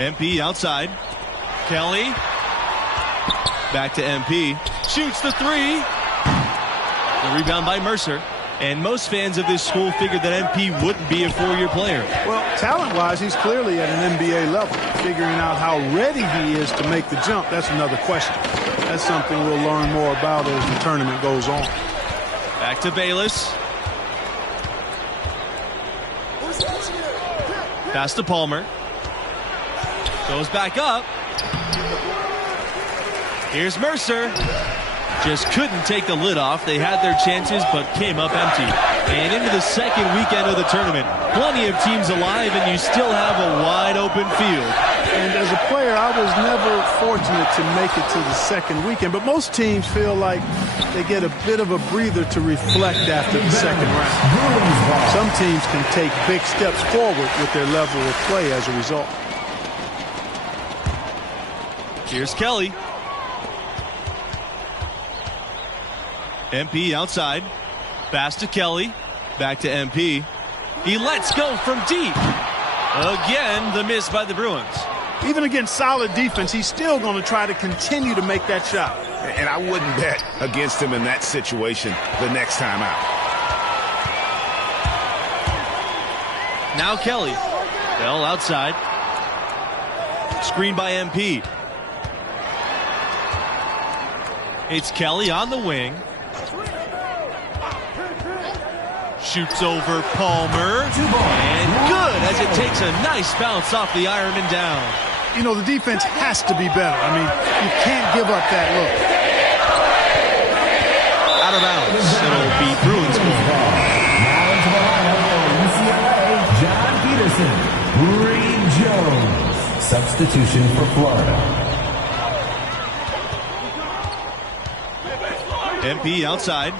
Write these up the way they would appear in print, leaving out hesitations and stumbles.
MP outside. Kelly. Back to MP. Shoots the three. The rebound by Mercer. And most fans of this school figured that MP wouldn't be a four-year player. Well, talent-wise, he's clearly at an NBA level. Figuring out how ready he is to make the jump, that's another question. That's something we'll learn more about as the tournament goes on. Back to Bayless. Pass to Palmer. Goes back up. Here's Mercer. Just couldn't take the lid off. They had their chances, but came up empty. And into the second weekend of the tournament. Plenty of teams alive, and you still have a wide-open field. And as a player, I was never fortunate to make it to the second weekend. But most teams feel like they get a bit of a breather to reflect after the second round. Some teams can take big steps forward with their level of play as a result. Here's Kelly. MP outside. Pass to Kelly. Back to MP. He lets go from deep. Again, the miss by the Bruins. Even against solid defense, he's still going to try to continue to make that shot. And I wouldn't bet against him in that situation the next time out. Now Kelly. Bell outside. Screen by MP. It's Kelly on the wing. Shoots over Palmer. And good as it takes a nice bounce off the Ironman down. You know, the defense has to be better. I mean, you can't give up that look. Out of bounds. It'll be Bruins ball. Now into the lineup for UCLA, John Peterson. Reed Jones. Substitution for Florida. MP outside.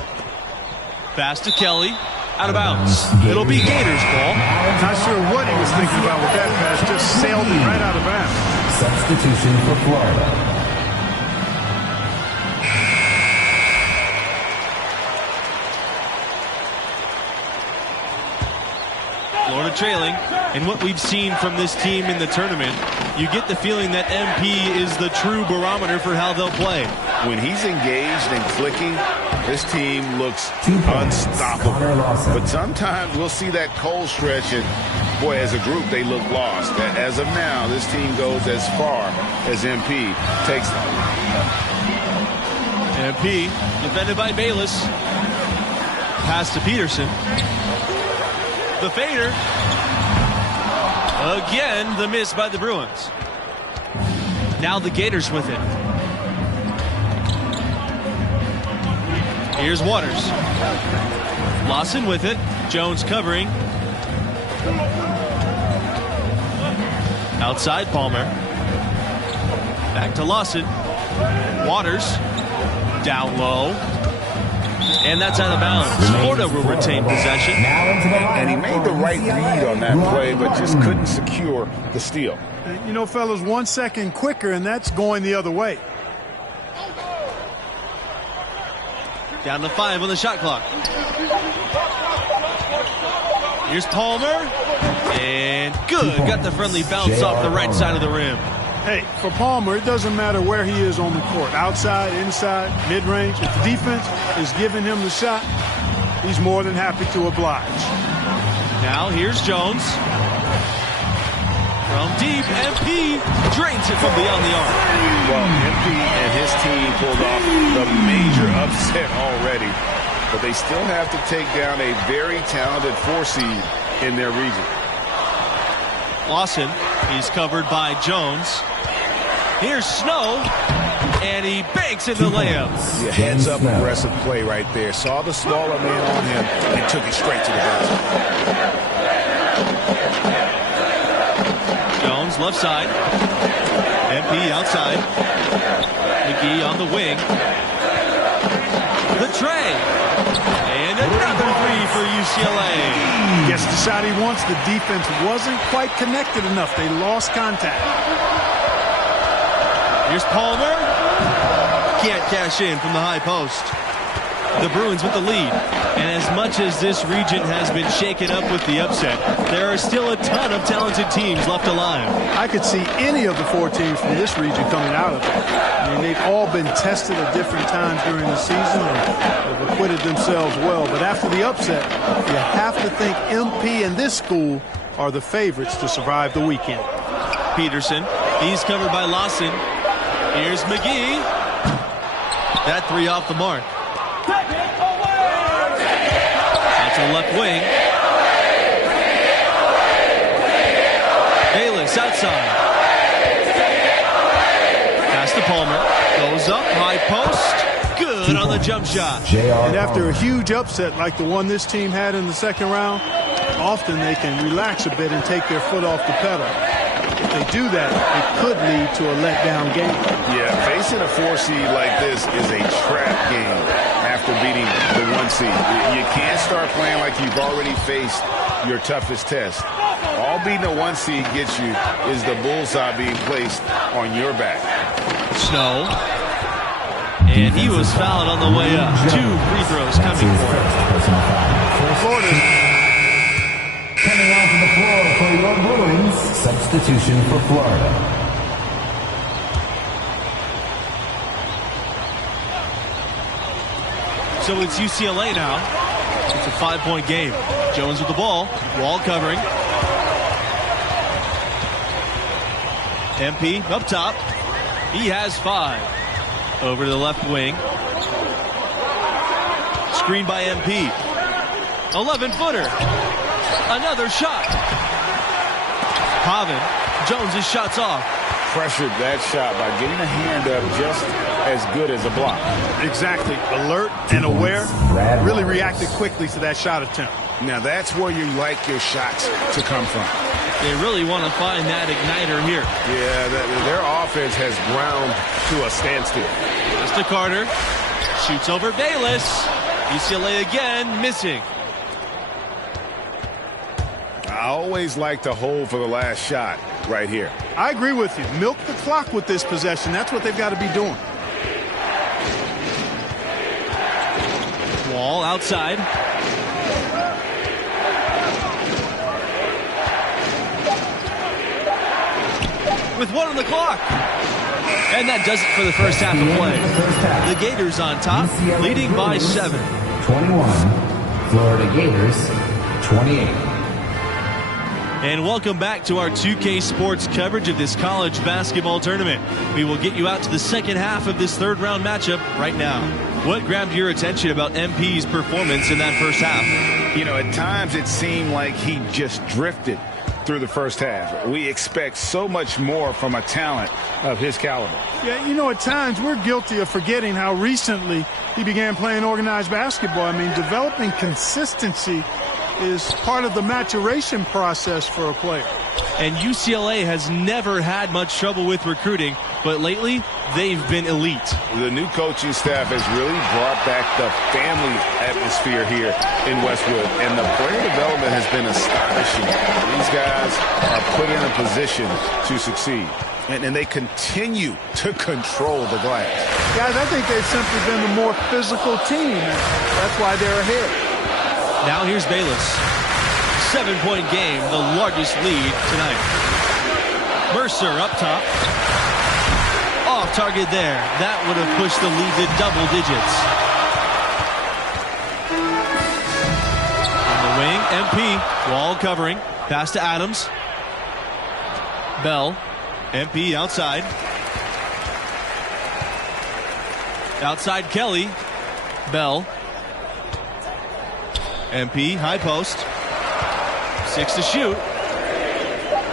Pass to Kelly. Out of bounds. It'll be Gators ball. Not sure what he was thinking about with that pass. Just sailed it right out of bounds. Substitution for Florida. Florida trailing. And what we've seen from this team in the tournament, you get the feeling that MP is the true barometer for how they'll play. When he's engaged and clicking, this team looks unstoppable. But sometimes we'll see that cold stretch, and boy, as a group, they look lost. As of now, this team goes as far as MP takes them. MP defended by Bayless. Pass to Peterson. The fader. Again, the miss by the Bruins. Now the Gators with it. Here's Waters. Lawson with it. Jones covering. Outside Palmer. Back to Lawson. Waters. Down low. And that's out of bounds. Florida will retain possession. And he made the right read on that play, but just couldn't secure the steal. You know, fellas, 1 second quicker, and that's going the other way. Down to 5 on the shot clock. Here's Palmer. And good. Got the friendly bounce off the right side of the rim. Hey, for Palmer, it doesn't matter where he is on the court. Outside, inside, mid-range. If the defense is giving him the shot, he's more than happy to oblige. Now here's Jones. From deep, MP drains it from beyond the arc. Well, MP and his team pulled off the major upset already, but they still have to take down a very talented 4 seed in their region. Lawson, he's covered by Jones. Here's Snow, and he banks in the layup. Yeah, hands-up aggressive play right there. Saw the smaller man on him and took it straight to the basket. Jones left side. MP outside. McGee on the wing. The tray. And another three for UCLA. Gets the shot he wants. The defense wasn't quite connected enough. They lost contact. Here's Palmer. Can't cash in from the high post. the Bruins with the lead. And as much as this region has been shaken up with the upset, there are still a ton of talented teams left alive. I could see any of the 4 teams from this region coming out of it. I mean, they've all been tested at different times during the season and have acquitted themselves well. But after the upset, you have to think MP and this school are the favorites to survive the weekend. Peterson, he's covered by Lawson. Here's McGee. That 3 off the mark. Out to the left wing. Bayless outside. Pass to Palmer. Goes up, high post. Good on the jump shot. And after a huge upset like the one this team had in the second round, often they can relax a bit and take their foot off the pedal. If they do that, it could lead to a letdown game. Yeah, facing a 4 seed like this is a trap game after beating the 1 seed. You can't start playing like you've already faced your toughest test. All beating a 1 seed gets you is the bullseye being placed on your back. Snow. And he was fouled on the way up. 2 free throws coming for him. Florida. Coming onto the floor for your Bruins, substitution for Florida. So it's UCLA now. It's a 5-point game. Jones with the ball. Wall covering. MP up top. He has 5. Over to the left wing. Screen by MP. 11-footer. Another shot. Pavin. Jones' shot's off. Pressured that shot by getting a hand up just as good as a block. Exactly. Alert and aware. Really reacted quickly to that shot attempt. Now that's where you like your shots to come from. They really want to find that igniter here. Yeah, their offense has ground to a standstill. Just to Carter. Shoots over Bayless. UCLA again missing. I always like to hold for the last shot right here. I agree with you. Milk the clock with this possession. That's what they've got to be doing. Wall outside. With 1 on the clock. And that does it for the first half of play. The Gators on top, leading by 7. 21. Florida Gators, 28. And welcome back to our 2K Sports coverage of this college basketball tournament. We will get you out to the second half of this third-round matchup right now. What grabbed your attention about MP's performance in that first half? You know, at times it seemed like he just drifted through the first half. We expect so much more from a talent of his caliber. Yeah, you know, at times we're guilty of forgetting how recently he began playing organized basketball. I mean, developing consistency is part of the maturation process for a player. And UCLA has never had much trouble with recruiting, but lately they've been elite. The new coaching staff has really brought back the family atmosphere here in Westwood, and the player development has been astonishing. These guys are put in a position to succeed, and they continue to control the glass. Guys, I think they've simply been the more physical team, and that's why they're ahead. Now here's Bayless. 7-point game, the largest lead tonight. Mercer up top. Off target there. That would have pushed the lead to double digits. On the wing, MP. Wall covering. Pass to Adams. Bell. MP outside. Outside Kelly. Bell. MP, high post. 6 to shoot.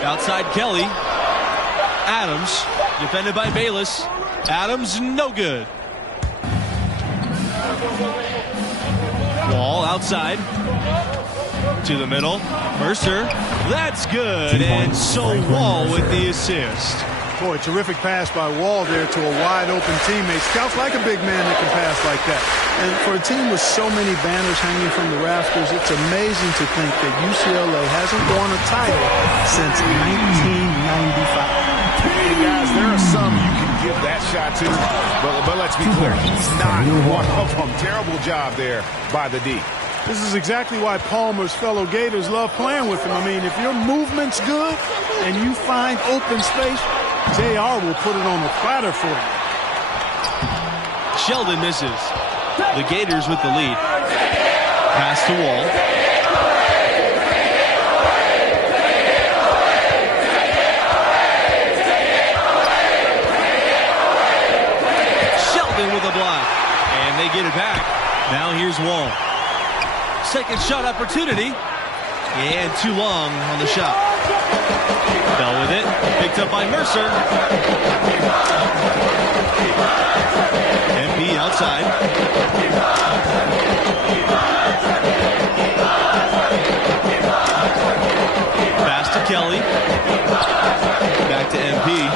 Outside Kelly. Adams, defended by Bayless. Adams, no good. Wall outside. To the middle. Mercer, that's good. And so Wall with the assist. Boy, terrific pass by Wall there to a wide-open teammate. Scouts like a big man that can pass like that. And for a team with so many banners hanging from the rafters, it's amazing to think that UCLA hasn't won a title since 1995. Hey guys, there are some you can give that shot, too. But let's be clear, he's not one of them. Terrible job there by the D. This is exactly why Palmer's fellow Gators love playing with him. I mean, if your movement's good and you find open space, JR will put it on the platter for you. Sheldon misses. The Gators with the lead. Pass to Wall. Sheldon with a block. And they get it back. Now here's Wall. Second shot opportunity. And too long on the shot. Bell with it. Picked up by Mercer. MP outside. Pass to Kelly. Back to MP.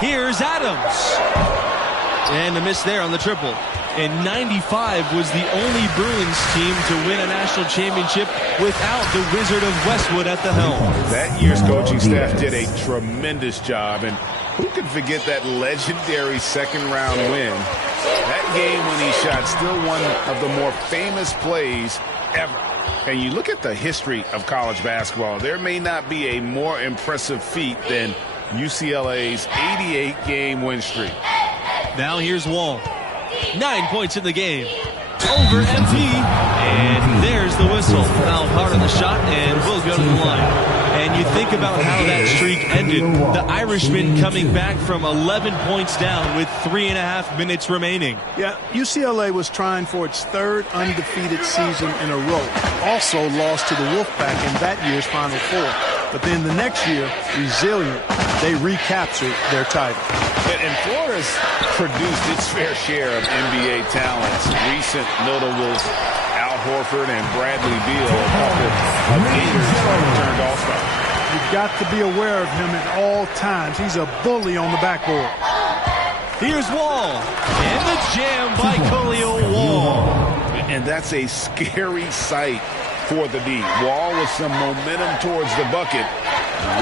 Here's Adams. And a miss there on the triple. And 95 was the only Bruins team to win a national championship without the Wizard of Westwood at the helm. That year's coaching staff did a tremendous job, and who can forget that legendary second-round win? That game when he shot, still one of the more famous plays ever. And you look at the history of college basketball, there may not be a more impressive feat than UCLA's 88-game win streak. Now here's Wall. 9 points in the game. Over MP. And there's the whistle. Foul hard on the shot and will go to the line. And you think about how that streak ended. The Irishman coming back from 11 points down with 3.5 minutes remaining. Yeah, UCLA was trying for its third undefeated season in a row. Also lost to the Wolfpack in that year's Final Four. But then the next year, resilient, they recaptured their title. And Florida's produced its fair share of NBA talents. Recent notables, Al Horford and Bradley Beal, a couple of Gators turned all-stars. You've got to be aware of him at all times. He's a bully on the backboard. Here's Wall. And the jam by Khalil Wall. And that's a scary sight for the D. Wall with some momentum towards the bucket.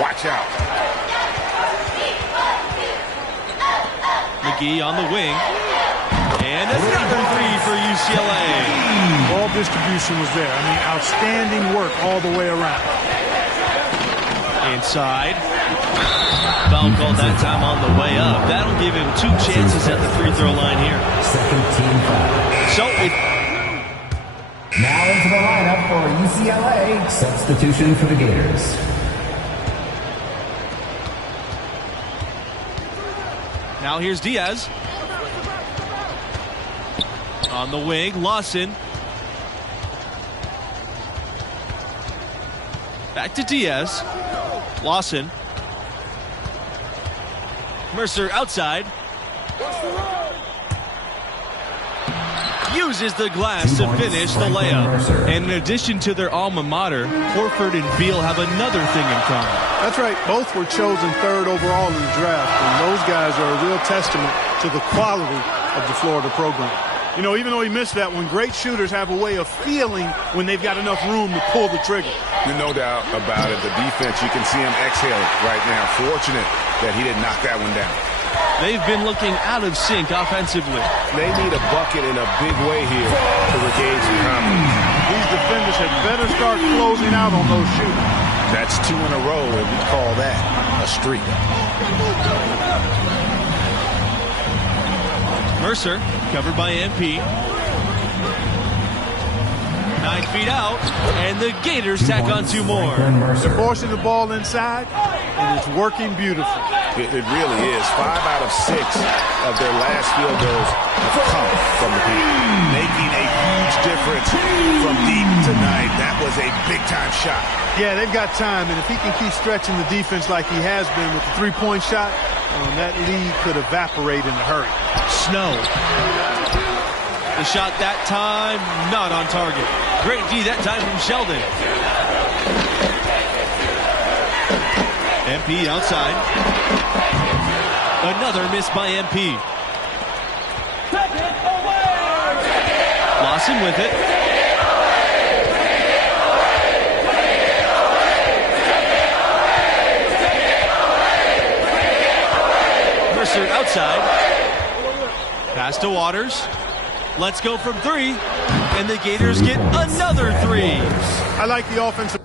Watch out. McGee on the wing. And another three for UCLA. Ball distribution was there. I mean, outstanding work all the way around. Inside. Foul called that time on the way up. That'll give him 2 chances at the free throw line here. Second team foul. So it... Now into the lineup for UCLA. Substitution for the Gators. Now here's Diaz. On the wing, Lawson. Back to Diaz. Lawson. Mercer outside. Uses the glass to finish the layup. And in addition to their alma mater, Horford and Beal have another thing in common. That's right. Both were chosen 3rd overall in the draft, and those guys are a real testament to the quality of the Florida program. You know, even though he missed that one, great shooters have a way of feeling when they've got enough room to pull the trigger. No doubt about it. The defense, you can see him exhaling right now. Fortunate that he didn't knock that one down. They've been looking out of sync offensively. They need a bucket in a big way here to regain some confidence. These defenders had better start closing out on those shooters. That's 2 in a row, and we call that a streak. Mercer, covered by MP. 9 feet out, and the Gators tack on 2 more. They're forcing the ball inside, and it's working beautifully. It really is. 5 out of 6 of their last field goals have come from the paint, making a huge difference from deep tonight. That was a big-time shot. Yeah, they've got time, and if he can keep stretching the defense like he has been with the 3-point shot, that lead could evaporate in a hurry. Snow. The shot that time, not on target. Great D that time from Sheldon. MP outside. Another miss by MP. Lawson with it. side. Pass to Waters. Let's go from 3. And the Gators get another 3. I like the offensive.